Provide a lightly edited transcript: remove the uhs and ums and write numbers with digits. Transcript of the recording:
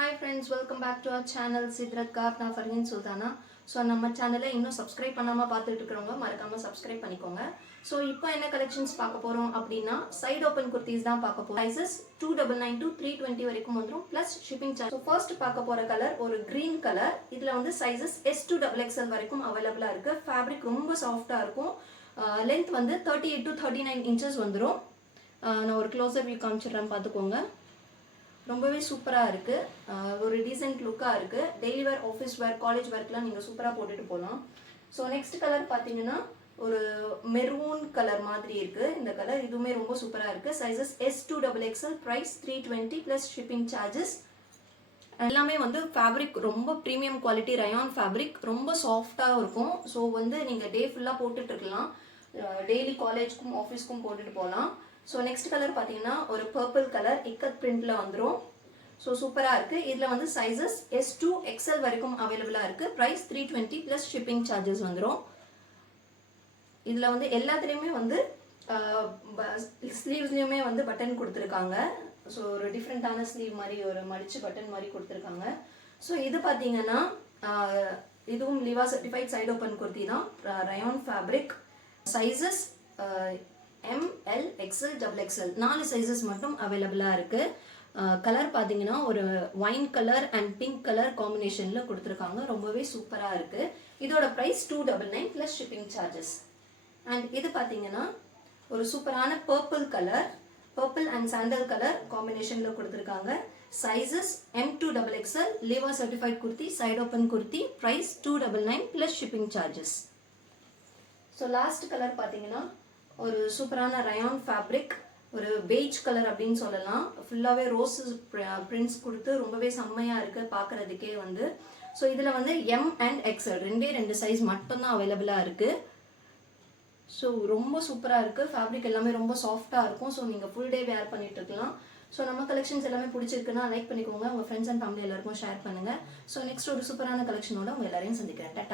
Hi friends, welcome back to our channel Sidrat Kar. நான் ஃபர்ஹீன் Sultana. So நம்ம சேனலை இன்னும் சப்ஸ்கிரைப் பண்ணாமல் பார்த்துட்டு இருக்கிறவங்க மறக்காமல் சப்ஸ்கிரைப் பண்ணிக்கோங்க. ஸோ இப்போ என்ன கலெக்ஷன்ஸ் பார்க்க போகிறோம் அப்படின்னா சைட் ஓப்பன் குர்த்திஸ் தான் பார்க்க போகிறோம். சைஸஸ் 299 to 320 வரைக்கும் வந்துடும் plus shipping charge. So first பார்க்க போகிற கலர் ஒரு க்ரீன் கலர். இதில் வந்து சைஸஸ் S2XXL வரைக்கும் அவைலபிளாக இருக்குது. ஃபேப்ரிக் ரொம்ப சாஃப்டாக இருக்கும். லென்த் வந்து 38 to 39 இன்ச்சஸ் வந்துடும். நான் ஒரு க்ளோஸர் வியூ காமிச்சிடுறேன், பார்த்துக்கோங்க. ரொம்பவே சூப்பராக இருக்குது. ஒரு டீசென்ட் லுக்காக இருக்குது. Daily wear, office wear, college வேர்க்கெலாம் நீங்கள் சூப்பராக போட்டுட்டு போகலாம். ஸோ நெக்ஸ்ட் கலர் பார்த்தீங்கன்னா ஒரு மெரூன் கலர் மாதிரி இருக்குது. இந்த கலர் இதுவுமே ரொம்ப சூப்பராக இருக்குது. Sizes S2XXL, price 320 plus shipping charges. எல்லாமே வந்து ஃபேப்ரிக் ரொம்ப ப்ரீமியம் குவாலிட்டி ரயான் ஃபேப்ரிக், ரொம்ப சாஃப்டாக இருக்கும். ஸோ வந்து நீங்கள் டே ஃபுல்லாக போட்டுட்ருக்கலாம். டெய்லி காலேஜ்க்கும் ஆஃபீஸ்க்கும் போட்டுட்டு போகலாம். ஸோ நெக்ஸ்ட் கலர் பார்த்தீங்கன்னா ஒரு பர்பிள் கலர் இக்கத் பிரிண்டில் வந்துடும். ஸோ சூப்பராக இருக்குது. இதில் வந்து சைஸஸ் S2XL வரைக்கும் அவைலபிளாக இருக்குது. ப்ரைஸ் 320 ப்ளஸ் ஷிப்பிங் சார்ஜஸ் வந்துடும். இதில் வந்து எல்லாத்துலேயுமே வந்து ஸ்லீவ்ஸ்லேயுமே வந்து பட்டன் கொடுத்துருக்காங்க. ஸோ ஒரு டிஃப்ரெண்ட்டான ஸ்லீவ் மாதிரி ஒரு மடிச்சு பட்டன் மாதிரி கொடுத்துருக்காங்க. ஸோ இது பார்த்தீங்கன்னா இதுவும் Liva certified side open kurti தான், rayon fabric. Sizes ML, XL, XXL 4 sizes மட்டும் அவைலபிளாக இருக்குது. கலர் பார்த்தீங்கன்னா ஒரு wine colour and pink colour காம்பினேஷனில் கொடுத்துருக்காங்க. ரொம்பவே சூப்பராக இருக்குது. இதோட price 299 plus shipping charges. And இது பார்த்தீங்கன்னா ஒரு சூப்பரான purple colour, purple and sandal colour காம்பினேஷனில் கொடுத்துருக்காங்க. Sizes M2XXL, Liva certified kurti, side open kurti. Price 299 plus shipping charges. So last colour பார்த்தீங்கன்னா ஒரு சூப்பரான ரயான் ஃபேப்ரிக், ஒரு பெய்ஜ் கலர் அப்படின்னு சொல்லலாம். ஃபுல்லாகவே ரோஸ் பிரிண்ட்ஸ் கொடுத்து ரொம்பவே செம்மையாக இருக்குது பார்க்குறதுக்கே வந்து. ஸோ இதில் வந்து M அண்ட் XL ரெண்டு சைஸ் மட்டும்தான் அவைலபிளாக இருக்குது. ஸோ ரொம்ப சூப்பராக இருக்குது. ஃபேப்ரிக் எல்லாமே ரொம்ப சாஃப்டாக இருக்கும். ஸோ நீங்கள் ஃபுல் டே வேர் பண்ணிட்டு இருக்கலாம். ஸோ நம்ம கலெக்ஷன்ஸ் எல்லாமே பிடிச்சிருக்குன்னா லைக் பண்ணிக்கோங்க. உங்கள் ஃப்ரெண்ட்ஸ் அண்ட் ஃபேமிலி எல்லாருக்கும் ஷேர் பண்ணுங்கள். ஸோ நெக்ஸ்ட் ஒரு சூப்பரான கலெக்ஷனோட உங்கள் எல்லாரையும் சந்திக்கிறேன்.